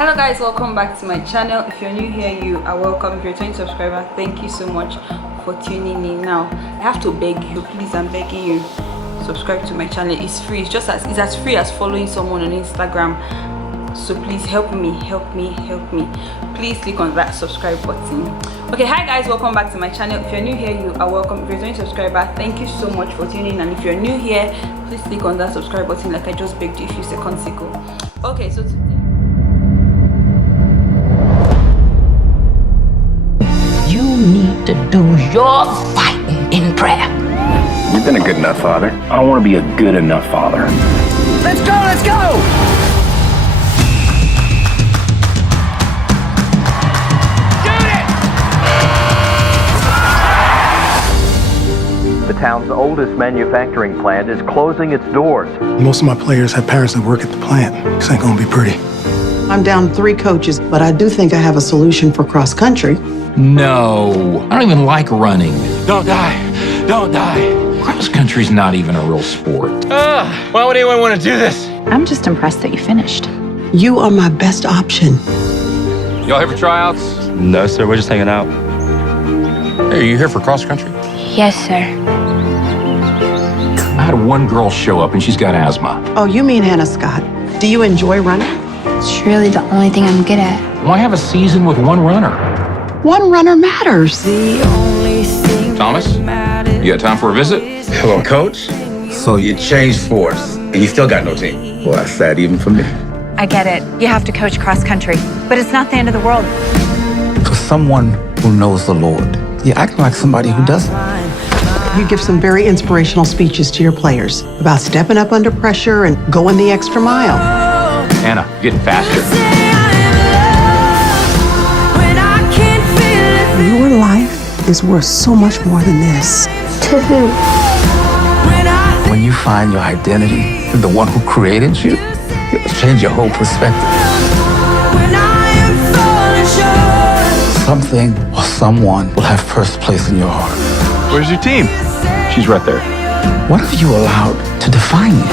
Hello guys, welcome back to my channel. If you're new here, you are welcome. If you're a returning subscriber, thank you so much for tuning in. Now I have to beg you, please, I'm begging you, subscribe to my channel. It's free. It's as free as following someone on Instagram. So please help me. Please click on that subscribe button. Okay, hi guys, welcome back to my channel. If you're new here, you are welcome. If you're a returning subscriber, thank you so much for tuning in. And if you're new here, please click on that subscribe button like I just begged you a few seconds ago. Okay, so today you need to do your fighting in prayer. You've been a good enough father. I want to be a good enough father. Let's go, let's go! The town's oldest manufacturing plant is closing its doors. Most of my players have parents that work at the plant. This ain't gonna be pretty. I'm down 3 coaches, but I do think I have a solution for cross country. No, I don't even like running. Don't die. Cross country's not even a real sport. Why would anyone want to do this? I'm just impressed that you finished. You are my best option. Y'all here for tryouts? No, sir. We're just hanging out. Hey, are you here for cross country? Yes, sir. I had one girl show up and she's got asthma. Oh, you mean Hannah Scott. Do you enjoy running? It's really the only thing I'm good at. Why have a season with one runner? One runner matters. Thomas, you got time for a visit? Hello, coach. So you changed force, and you still got no team. Well, that's sad even for me. I get it. You have to coach cross country, but it's not the end of the world. For someone who knows the Lord, you're acting like somebody who doesn't. You give some very inspirational speeches to your players about stepping up under pressure and going the extra mile. Anna, you're getting faster. Your life is worth so much more than this. To who? When you find your identity in the one who created you, it'll change your whole perspective. Something or someone will have first place in your heart. Where's your team? She's right there. What have you allowed to define you?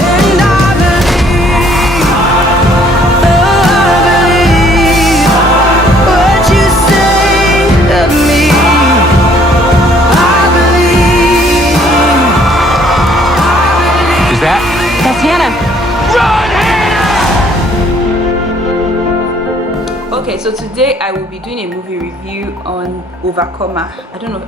That's Hannah. okay, so today I will be doing a movie review on Overcomer. I don't know,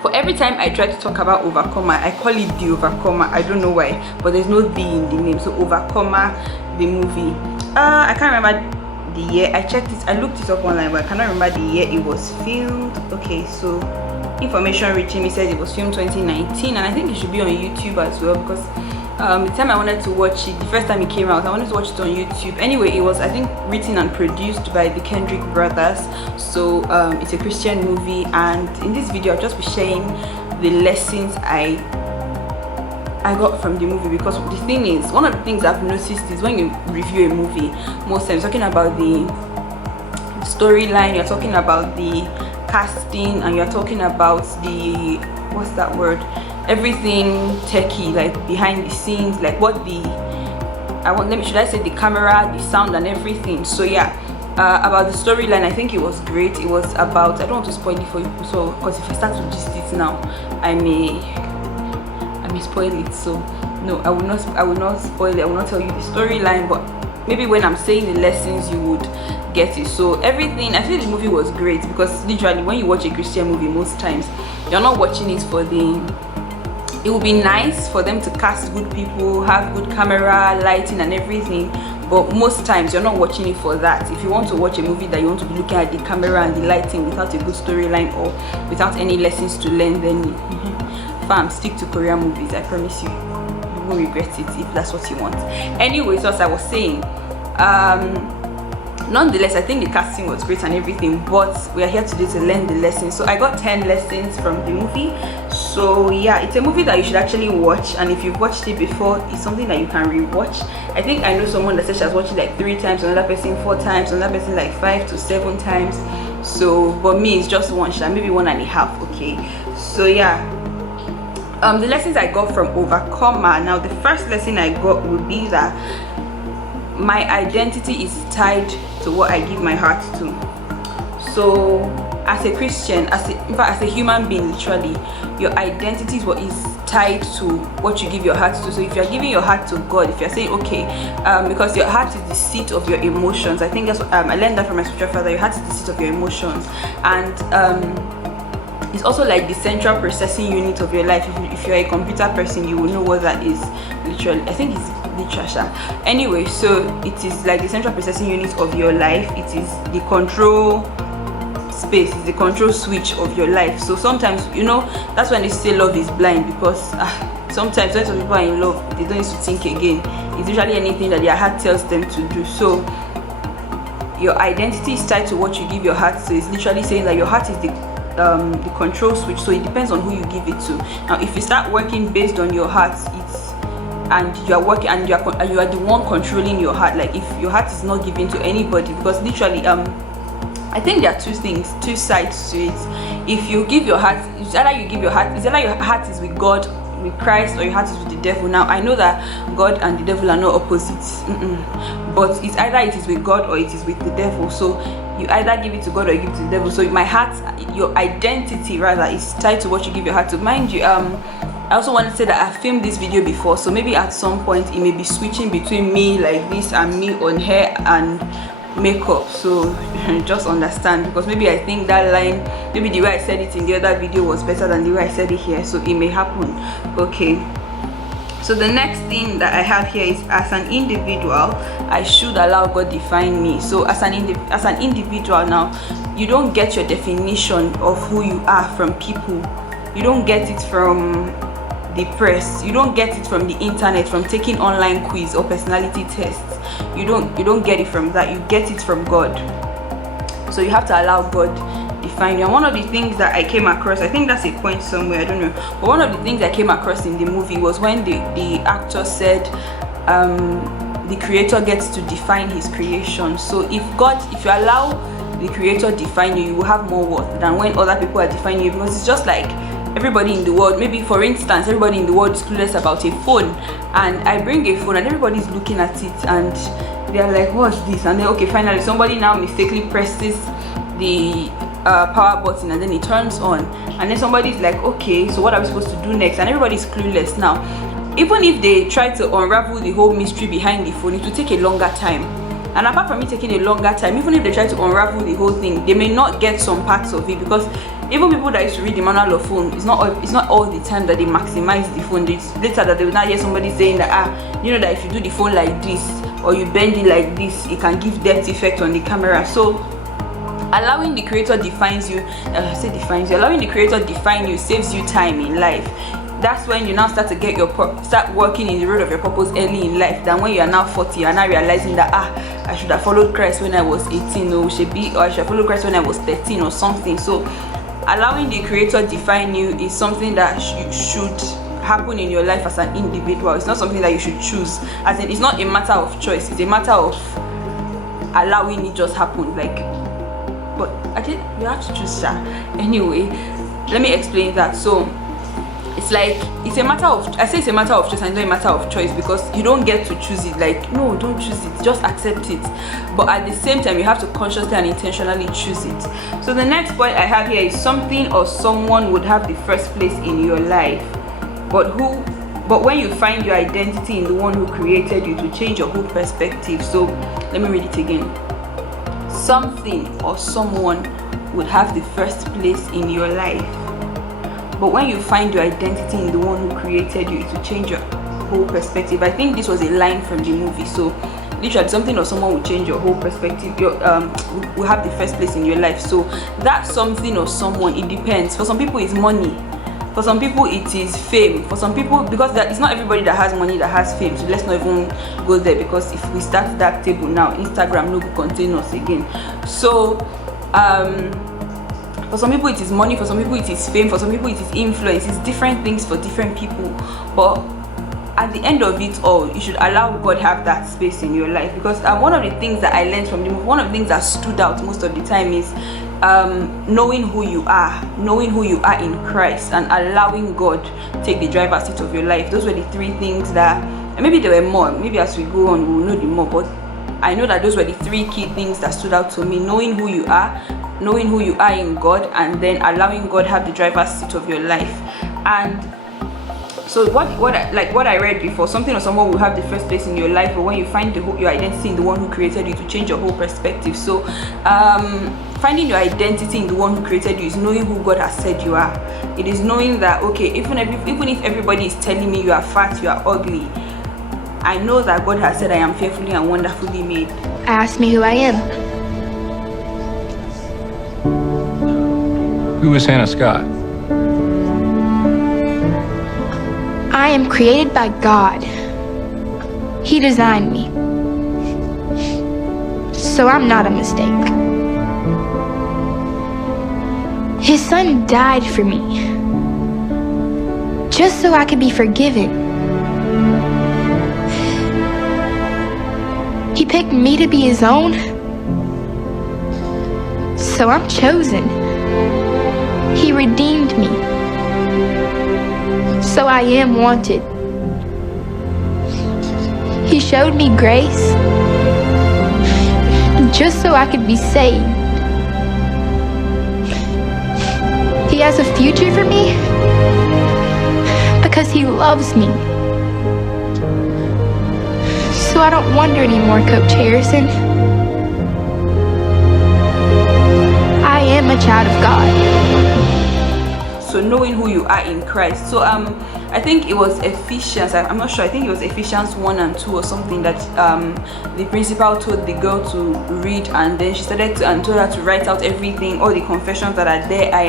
for every time I try to talk about Overcomer, I call it The Overcomer. I don't know why, but there's no "the" in the name. So Overcomer, the movie. I can't remember the year. I checked it, I looked it up online, but I cannot remember the year it was filmed. Okay, so information reaching me says it was filmed 2019, and I think it should be on YouTube as well, because the time I wanted to watch it, the first time it came out, I wanted to watch it on YouTube. Anyway, it was, I think, written and produced by the Kendrick brothers. So it's a Christian movie, and in this video I'll just be sharing the lessons I got from the movie. Because the thing is, one of the things I've noticed is when you review a movie, most times talking about the storyline, you're talking about the casting, and you're talking about the, what's that word, everything techie, like behind the scenes, like what the should I say the camera, the sound, and everything. So yeah, about the storyline, I think it was great. It was about, I don't want to spoil it for you, so because if I start to gist it now, I may spoil it. So no, I will not spoil it. I will not tell you the storyline, but maybe when I'm saying the lessons, you would get it. So everything, I feel the movie was great, because literally when you watch a Christian movie, most times you're not watching it for the, it would be nice for them to cast good people, have good camera, lighting, and everything, but most times you're not watching it for that. If you want to watch a movie that you want to be looking at the camera and the lighting without a good storyline or without any lessons to learn, then fam, stick to Korean movies. I promise you, you won't regret it if that's what you want. Anyway, so as I was saying, nonetheless, I think the casting was great and everything, but we are here today to learn the lessons. So I got 10 lessons from the movie. So yeah, it's a movie that you should actually watch, and if you've watched it before, it's something that you can rewatch. I think I know someone that said she has watched it like 3 times, another person 4 times, another person like 5 to 7 times. So but me, it's just one shot, maybe 1.5. Okay, so yeah, the lessons I got from Overcomer. Now the first lesson I got would be that my identity is tied to what I give my heart to. So as a Christian, in fact as a human being, literally your identity is what is tied to what you give your heart to. So if you're giving your heart to God, if you're saying okay, because your heart is the seat of your emotions, I think that's what I learned that from my spiritual father. Your heart is the seat of your emotions, and it's also like the central processing unit of your life. If you're a computer person, you will know what that is. Literally, I think it's literature. Anyway, so it is like the central processing unit of your life. It is the control space, is the control switch of your life. So sometimes, you know, that's when they say love is blind, because sometimes when some people are in love, they don't need to think again. It's usually anything that their heart tells them to do. So your identity is tied to what you give your heart to. It's literally saying that your heart is the control switch, so it depends on who you give it to. Now if you start working based on your heart, and you are working and you are the one controlling your heart, like if your heart is not given to anybody, because literally I think there are two sides to it. If you give your heart, it's either your heart is with God, with Christ, or your heart is with the devil. Now I know that God and the devil are not opposites, but it's either it is with God or it is with the devil. So you either give it to God or you give it to the devil. So my heart, your identity rather, is tied to what you give your heart to. Mind you, I also want to say that I filmed this video before, so maybe at some point it may be switching between me like this and me on hair and makeup. So just understand, because maybe I think that line, maybe the way I said it in the other video was better than the way I said it here, so it may happen. Okay, so the next thing that I have here is, as an individual, I should allow God define me. So as an individual, now you don't get your definition of who you are from people. You don't get it from the press. You don't get it from the internet, from taking online quiz or personality tests. You don't get it from that. You get it from God. So you have to allow God define you. And one of the things that I came across, I think that's a point somewhere, I don't know, but one of the things I came across in the movie was when the actor said the creator gets to define his creation. So if you allow the creator define you, you will have more worth than when other people are defining you, because it's just like everybody in the world, maybe for instance everybody in the world is clueless about a phone, and I bring a phone and everybody's looking at it and they're like, what's this? And then okay, finally somebody now mistakenly presses the power button and then it turns on, and then somebody's like, okay, so what are we supposed to do next? And everybody's clueless. Now even if they try to unravel the whole mystery behind the phone, it will take a longer time. And apart from it taking a longer time, even if they try to unravel the whole thing, they may not get some parts of it, because even people that used to read the manual of phone, it's not all the time that they maximize the phone. It's later that they will not hear somebody saying that you know that if you do the phone like this or you bend it like this, it can give depth effect on the camera. So allowing the creator defines you, allowing the creator define you saves you time in life. That's when you now start to get start working in the road of your purpose early in life, than when you are now 40 and now realizing that I should have followed Christ when I was 18, or I should have followed Christ when I was 13 or something. So allowing the creator define you is something that should happen in your life as an individual. It's not something that you should choose, as in it's not a matter of choice, it's a matter of allowing it just happen. Like, but I think you have to choose that. Anyway, let me explain that. So it's like, it's a matter of, I say it's a matter of choice and not a matter of choice, because you don't get to choose it. Like, no, don't choose it, just accept it. But at the same time, you have to consciously and intentionally choose it. So the next point I have here is, something or someone would have the first place in your life, but when you find your identity in the one who created you, to change your whole perspective. So let me read it again. Something or someone would have the first place in your life, but when you find your identity in the one who created you, it will change your whole perspective. I think this was a line from the movie. So literally, something or someone will change your whole perspective. Will have the first place in your life. So that something or someone, it depends. For some people it's money, for some people it is fame, for some people, because it's not everybody that has money that has fame. So let's not even go there, because if we start that table now, Instagram no go contain us again. So for some people it is money, for some people it is fame, for some people it is influence. It's different things for different people. But at the end of it all, you should allow God have that space in your life. Because one of the things that I learned from the movie, one of the things that stood out most of the time is knowing who you are in Christ, and allowing God take the driver's seat of your life. Those were the three things that, and maybe there were more, maybe as we go on we'll know the more, but I know that those were the 3 key things that stood out to me: knowing who you are in God, and then allowing God have the driver's seat of your life. And so what I read before, something or someone will have the first place in your life, but when you find your identity in the one who created you, to change your whole perspective. So finding your identity in the one who created you is knowing who God has said you are. It is knowing that, okay, even if everybody is telling me you are fat, you are ugly, I know that God has said I am fearfully and wonderfully made. Ask me who I am. Who is Hannah Scott? I am created by God. He designed me. So I'm not a mistake. His son died for me, just so I could be forgiven. He picked me to be his own, so I'm chosen. He redeemed me, so I am wanted. He showed me grace, just so I could be saved. He has a future for me because he loves me. So I don't wonder anymore, Coach Harrison. I am a child of God. So knowing who you are in Christ. So I think it was Ephesians, I'm not sure, I think it was Ephesians 1 and 2 or something, that the principal told the girl to read, and then she started to, and told her to write out everything, all the confessions that are there. I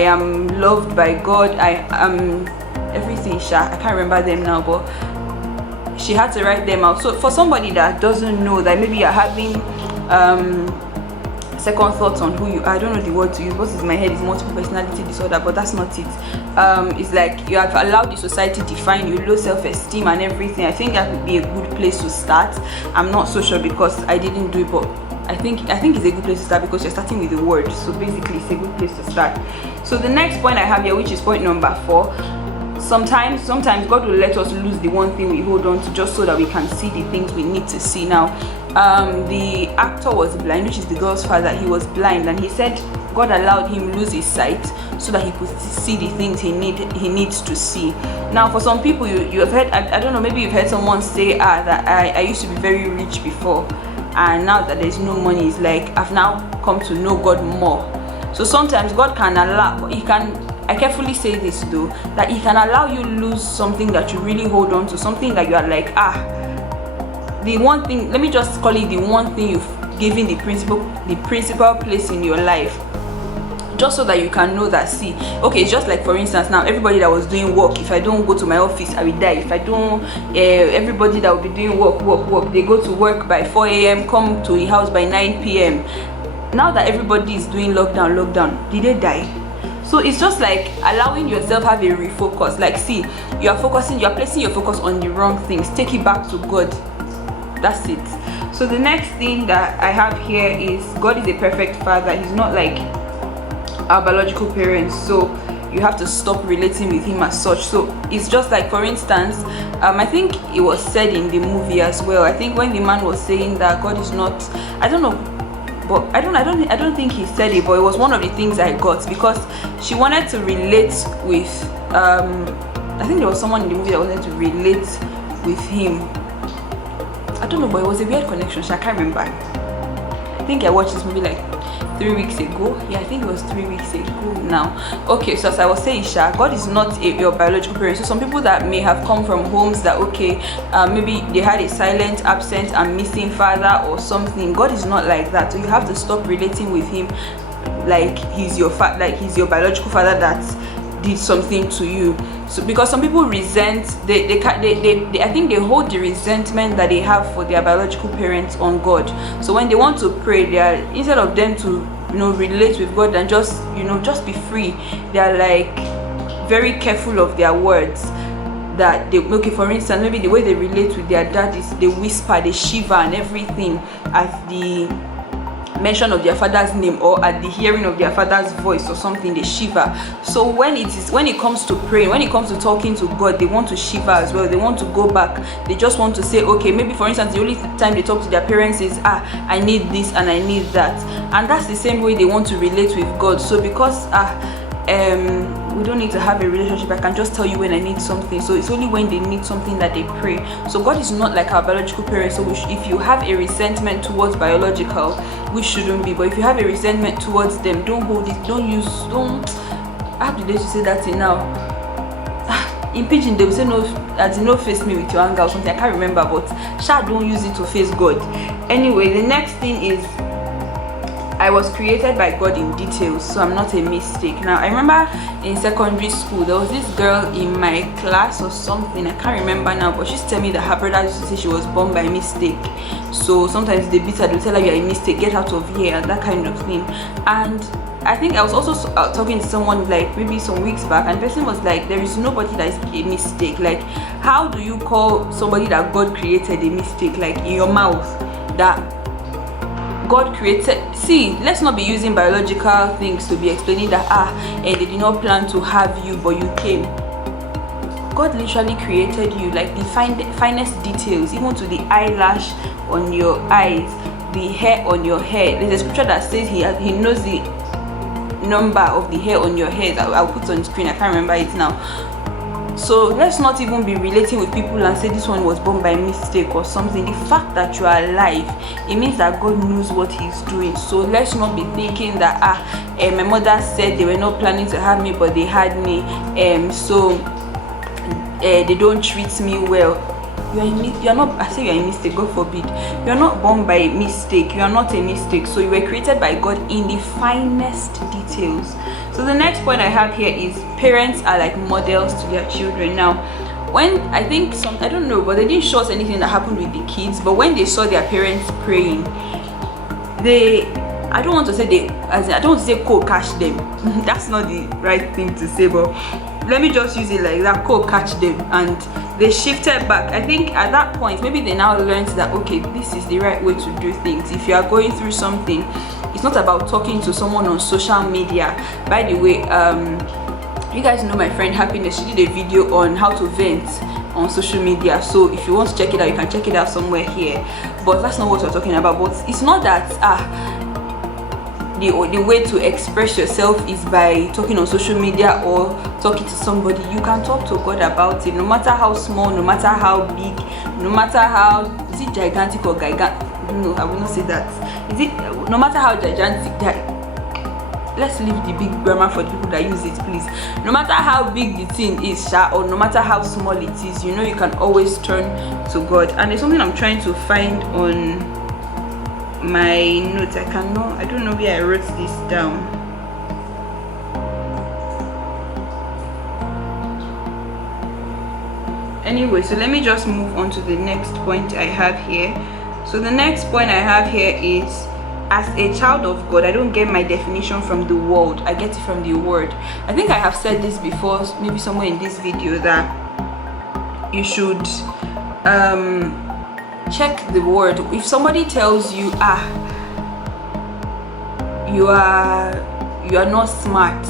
am loved by God, I am everything. I can't remember them now, but she had to write them out. So for somebody that doesn't know, that maybe you're having second thoughts on who you are, I don't know the word to use, what is in my head is multiple personality disorder, but that's not it. It's like you have allowed the society define you, low self-esteem and everything. I think that would be a good place to start. I'm not so sure because I didn't do it, but I think it's a good place to start because you're starting with the word. So basically it's a good place to start. So the next point I have here, which is point number 4, sometimes God will let us lose the one thing we hold on to just so that we can see the things we need to see. Now the actor was blind, which is the girl's father. He was blind, and he said God allowed him lose his sight so that he could see the things he needs to see. Now for some people, you have heard, I don't know, maybe you've heard someone say that I used to be very rich before, and now that there's no money, it's like I've now come to know God more. So sometimes God can allow, I carefully say this though, that he can allow you lose something that you really hold on to, something that you are like, the one thing, let me just call it the one thing you've given the principal place in your life, just so that you can know that, see, okay, it's just like, for instance, now everybody that was doing work, if I don't go to my office, I will die. If I don't, everybody that will be doing work, they go to work by 4 a.m, come to the house by 9 p.m. Now that everybody is doing lockdown, did they die? So it's just like allowing yourself have a refocus. Like, see, you're placing your focus on the wrong things. Take it back to God. That's it. So the next thing that I have here is God is a perfect father. He's not like our biological parents, so you have to stop relating with him as such. So it's just like, for instance, I think it was said in the movie as well. I think when the man was saying that God is not, I don't know, but I don't think he said it, but it was one of the things I got, because she wanted to relate with I think there was someone in the movie that wanted to relate with him. I don't know, but it was a weird connection. I can't remember. I think I watched this movie like 3 weeks ago. Yeah, I think it was 3 weeks ago now. Okay, so as I was saying, God is not your biological parent. So some people that may have come from homes that, okay, maybe they had a silent, absent and missing father or something. God is not like that. So you have to stop relating with him like he's your biological father that did something to you. So because some people resent, they I think they hold the resentment that they have for their biological parents on God. So when they want to pray, they are, instead of them to relate with God and just be free, they are like very careful of their words. That they, okay, for instance, maybe the way they relate with their dad is they whisper, they shiver and everything as mention of their father's name or at the hearing of their father's voice or something, they shiver. So when it comes to praying, when it comes to talking to God, they want to shiver as well. They want to go back. They just want to say, okay, maybe for instance the only time they talk to their parents is, I need this and I need that. And that's the same way they want to relate with God. So because we don't need to have a relationship, I can just tell you when I need something. So it's only when they need something that they pray. So God is not like our biological parents. So if you have a resentment towards biological, we shouldn't be, but if you have a resentment towards them, don't hold it, how do they say that thing now? In pidgin they will say, no, as in, no face me with your anger or something, I can't remember, but don't use it to face God. Anyway, the next thing is, I was created by God in details, so I'm not a mistake. Now, I remember in secondary school, there was this girl in my class or something, I can't remember now, but she used to tell me that her brother used to say she was born by mistake. So sometimes they beat her, they'll tell her you're a mistake, get out of here, and that kind of thing. And I think I was also talking to someone like maybe some weeks back, and the person was like, there is nobody that is a mistake. Like, how do you call somebody that God created a mistake? Like, in your mouth, that God created. See, let's not be using biological things to be explaining that they did not plan to have you, but you came. God literally created you, like the finest details, even to the eyelash on your eyes, the hair on your hair. There's a scripture that says he knows the number of the hair on your head. I'll put it on screen, I can't remember it now. So let's not even be relating with people and say this one was born by mistake or something. The fact that you are alive, it means that God knows what he's doing. So let's not be thinking that my mother said they were not planning to have me, but they had me, so they don't treat me well. You're not, I say you're a mistake, God forbid. You're not born by mistake. You are not a mistake. So you were created by God in the finest details. So the next point I have here is parents are like models to their children. Now, when I think I don't know, but they didn't show us anything that happened with the kids, but when they saw their parents praying, I don't want to say I don't want to say catch them. That's not the right thing to say, but let me just use it like that, catch them, and they shifted back. I think at that point maybe they now learned that, okay, this is the right way to do things. If you are going through something, it's not about talking to someone on social media. By the way, you guys know my friend Happiness, she did a video on how to vent on social media, so if you want to check it out, you can check it out somewhere here. But that's not what we're talking about. But it's not that the way to express yourself is by talking on social media or talking to somebody. You can talk to God about it, no matter how small, no matter how big, no matter how, is it gigantic or gigantic? No, I will not say that. Is it, no matter how gigantic, let's leave the big grammar for the people that use it, please. No matter how big the thing is, or no matter how small it is, you know, you can always turn to God. And there's something I'm trying to find on my notes. I don't know where I wrote this down. Anyway, so let me just move on to the next point I have here. So the next point I have here is, as a child of God, I don't get my definition from the world, I get it from the word. I think I have said this before, maybe somewhere in this video, that you should check the word. If somebody tells you you are not smart,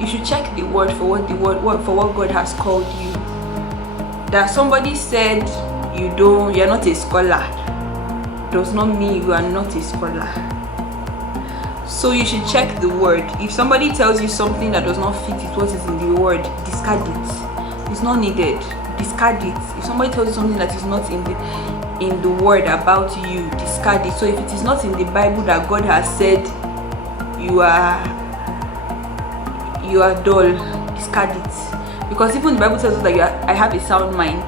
you should check the word for what God has called you. That somebody said you're not a scholar does not mean you are not a scholar. So you should check the word. If somebody tells you something that does not fit with what is in the word, discard it. It's not needed. Discard it. If somebody tells you something that is not in the word about you, discard it. So if it is not in the Bible that God has said you are dull, discard it. Because even the Bible tells us that I have a sound mind.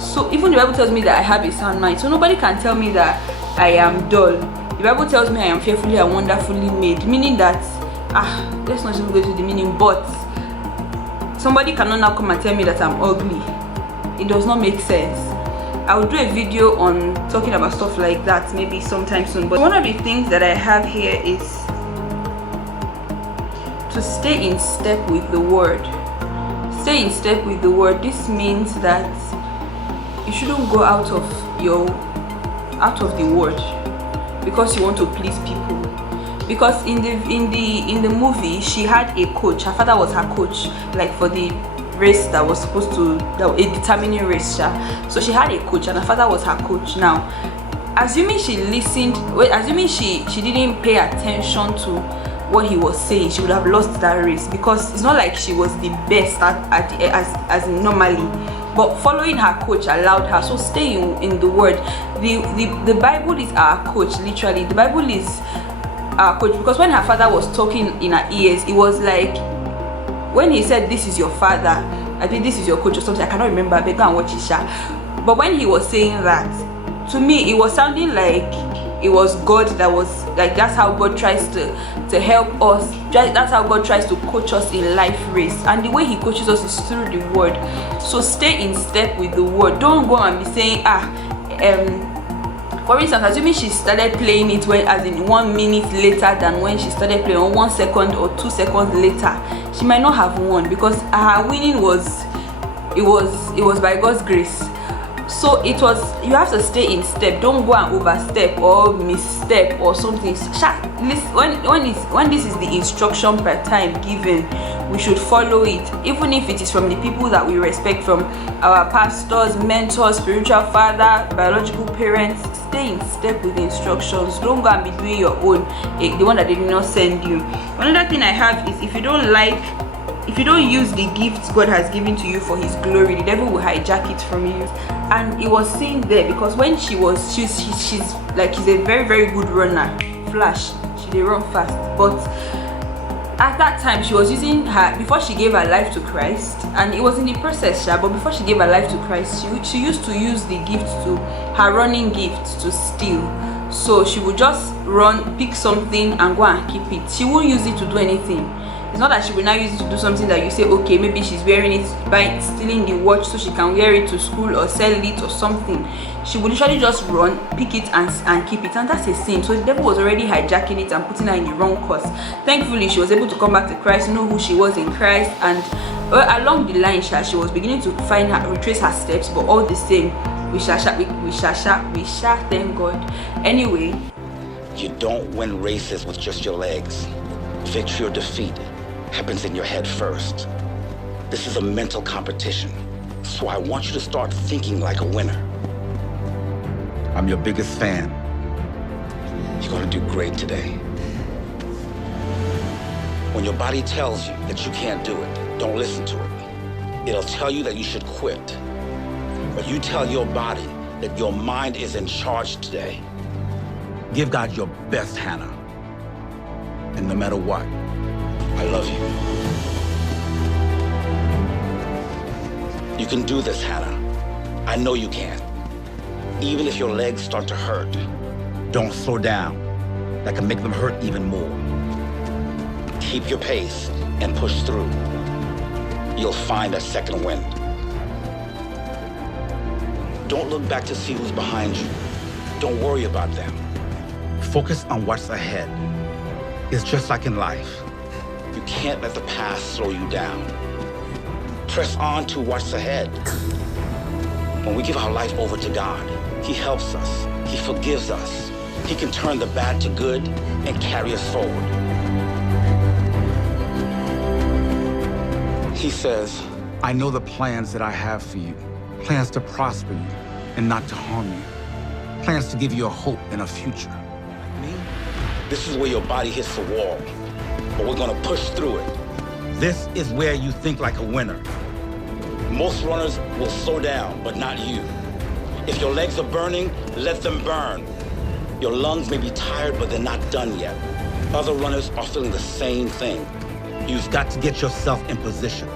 So even the Bible tells me that I have a sound mind. So nobody can tell me that I am dull. The Bible tells me I am fearfully and wonderfully made, meaning that let's not even go to the meaning, but somebody cannot now come and tell me that I'm ugly. It does not make sense. I will do a video on talking about stuff like that maybe sometime soon. But one of the things that I have here is to stay in step with the word. Stay in step with the word. This means that you shouldn't go out of the word. because you want to please people. Because in the movie, she had a coach. Her father was her coach, like for the race that was supposed to, a determining race. So she had a coach, and her father was her coach. Now, assuming she listened, assuming she didn't pay attention to what he was saying, she would have lost that race, because it's not like she was the best as normally. But following her coach allowed her. So stay in the word. The Bible is our coach, literally. The Bible is our coach, because when her father was talking in her ears, it was like when he said, "This is your father," I think this is your coach or something, I cannot remember, but go and watch it. But when he was saying that, to me it was sounding like it was God that was like, that's how God tries to help us, that's how God tries to coach us in life race, and the way he coaches us is through the word. So stay in step with the word. Don't go and be saying for instance, assuming she started playing it when, as in 1 minute later than when she started playing, or 1 second or 2 seconds later, she might not have won, because her winning was by God's grace. So it was, you have to stay in step. Don't go and overstep or misstep or something. When this is the instruction per time given, we should follow it, even if it is from the people that we respect, from our pastors, mentors, spiritual father, biological parents. Stay in step with the instructions. Don't go and be doing your own, the one that they did not send you. Another thing I have is, if you don't use the gifts God has given to you for his glory, the devil will hijack it from you. And it was seen there, because when she's a very, very good runner, flash, she did run fast. But at that time, she was using her, before she gave her life to Christ, and it was in the process, but before she gave her life to Christ, she used to use the gift, to her running gift, to steal. So she would just run, pick something and go and keep it. She won't use it to do anything. It's not that she will now use it to do something that you say, okay, maybe she's wearing it by stealing the watch so she can wear it to school or sell it or something. She will literally just run, pick it and keep it, and that's a sin. So the devil was already hijacking it and putting her in the wrong course. Thankfully, she was able to come back to Christ, know who she was in Christ, and along the line, she was beginning to retrace her steps. But all the same, we shall thank God. Anyway, You don't win races with just your legs. Victory or defeat happens in your head first. This is a mental competition, so I want you to start thinking like a winner. I'm your biggest fan. You're gonna do great today. When your body tells you that you can't do it, don't listen to it. It'll tell you that you should quit. But you tell your body that your mind is in charge today. Give God your best, Hannah. And no matter what, I love you. You can do this, Hannah. I know you can. Even if your legs start to hurt, don't slow down. That can make them hurt even more. Keep your pace and push through. You'll find a second wind. Don't look back to see who's behind you. Don't worry about them. Focus on what's ahead. It's just like in life. You can't let the past slow you down. Press on to what's ahead. When we give our life over to God, He helps us. He forgives us. He can turn the bad to good and carry us forward. He says, I know the plans that I have for you. Plans to prosper you and not to harm you. Plans to give you a hope and a future. This is where your body hits the wall, but we're gonna push through it. This is where you think like a winner. Most runners will slow down, but not you. If your legs are burning, let them burn. Your lungs may be tired, but they're not done yet. Other runners are feeling the same thing. You've got to get yourself in position.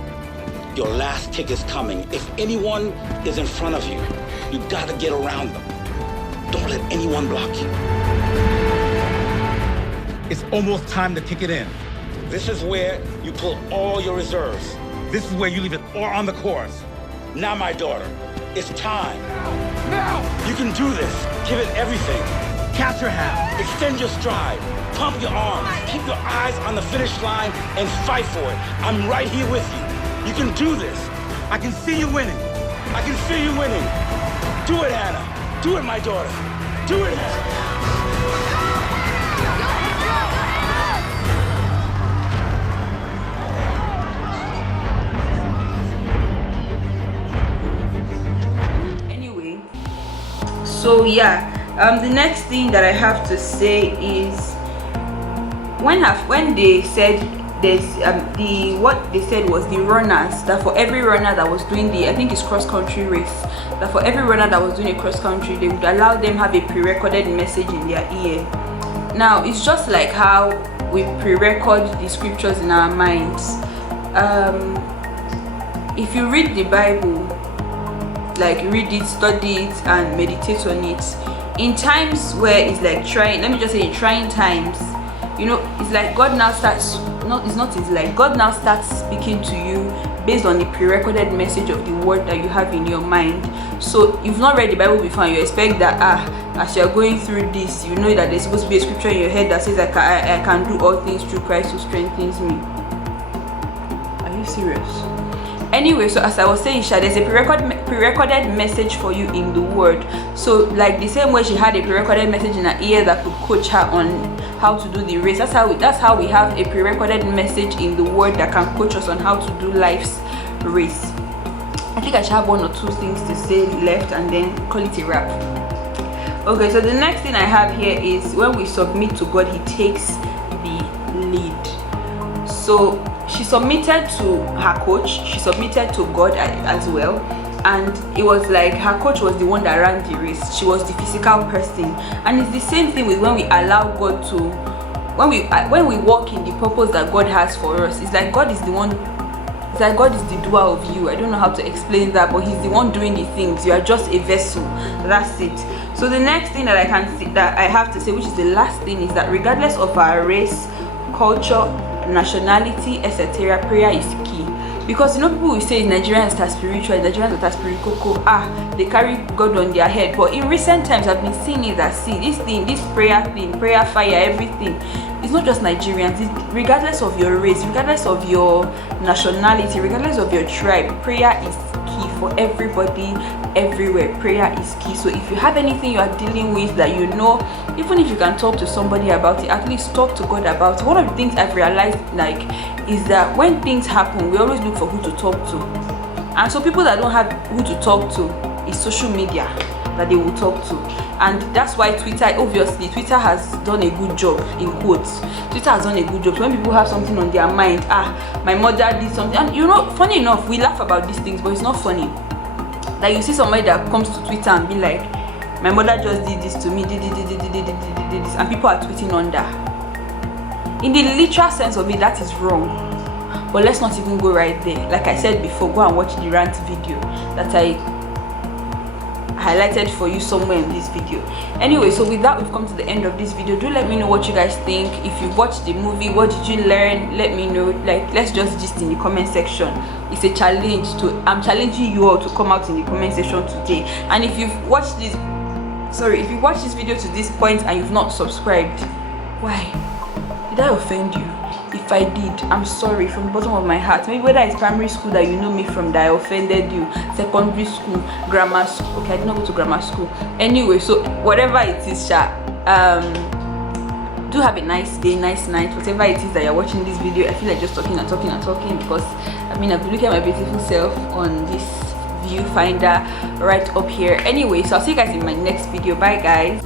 Your last kick is coming. If anyone is in front of you, you've got to get around them. Don't let anyone block you. It's almost time to kick it in. This is where you pull all your reserves. This is where you leave it all on the course. Now, my daughter, it's time. Now! You can do this. Give it everything. Catch your hat. Extend your stride. Pump your arms. Keep your eyes on the finish line and fight for it. I'm right here with you. You can do this. I can see you winning. I can see you winning. Do it, Hannah. Do it, my daughter. Do it, Hannah. So yeah, the next thing that I have to say is when they said there's what they said was the runners, that for every runner that was doing I think it's cross-country race, that for every runner that was doing a cross-country, they would allow them have a pre-recorded message in their ear. Now it's just like how we pre-record the scriptures in our minds. If you read the Bible, like read it, study it, and meditate on it, in times where it's like trying, let me just say in trying times, you know, it's like God now starts, God now starts speaking to you based on the pre-recorded message of the word that you have in your mind. So you've not read the Bible before and you expect that as you're going through this, you know that there's supposed to be a scripture in your head that says I can do all things through Christ who strengthens me. Are you serious? Anyway, so as I was saying, there's a pre-recorded message for you in the word. So like the same way she had a pre-recorded message in her ear that could coach her on how to do the race, that's how we have a pre-recorded message in the word that can coach us on how to do life's race. I think I should have one or two things to say left and then call it a wrap. Okay, so the next thing I have here is when we submit to God, he takes the lead. So she submitted to her coach, she submitted to God as well, and it was like her coach was the one that ran the race. She was the physical person. And it's the same thing with when we allow God to, when we walk in the purpose that God has for us. It's like God is the one, it's like God is the doer of you. I don't know how to explain that, but he's the one doing the things. You are just a vessel. That's it. So the next thing that I have to say, which is the last thing, is that regardless of our race, culture, nationality, etc., prayer is key. Because you know, people will say Nigerians are spiritual, Nigerians are spiritual, they carry God on their head. But in recent times I've been seeing it that this prayer fire, everything, it's not just Nigerians. Regardless of your race, regardless of your nationality, regardless of your tribe, prayer is key for everybody, everywhere. Prayer is key. So if you have anything you are dealing with that you know, even if you can talk to somebody about it, at least talk to God about it. One of the things I've realized is that when things happen, we always look for who to talk to, and so people that don't have who to talk to is social media that they will talk to. And that's why Twitter has done a good job, in quotes. Twitter has done a good job. So when people have something on their mind, my mother did something, and you know, funny enough, we laugh about these things, but it's not funny. Like you see somebody that comes to Twitter and be like, my mother just did this to me, did this, and people are tweeting under. In the literal sense of it, that is wrong. But let's not even go right there. Like I said before, go and watch the rant video that I highlighted for you somewhere in this video. Anyway, so with that, we've come to the end of this video. Do let me know what you guys think. If you watched the movie, what did you learn? Let me know. Like, let's just gist in the comment section. It's a challenge. I'm challenging you all to come out in the comment section today. And if you've watched this video to this point and you've not subscribed, why? Did I offend you? If I did, I'm sorry from the bottom of my heart. Maybe whether it's primary school that you know me from that I offended you, secondary school, grammar school. Okay, I did not go to grammar school. Anyway, so whatever it is, do have a nice day, nice night, whatever it is that you're watching this video. I feel like just talking because I've been looking at my beautiful self on this viewfinder right up here. Anyway, so I'll see you guys in my next video. Bye guys.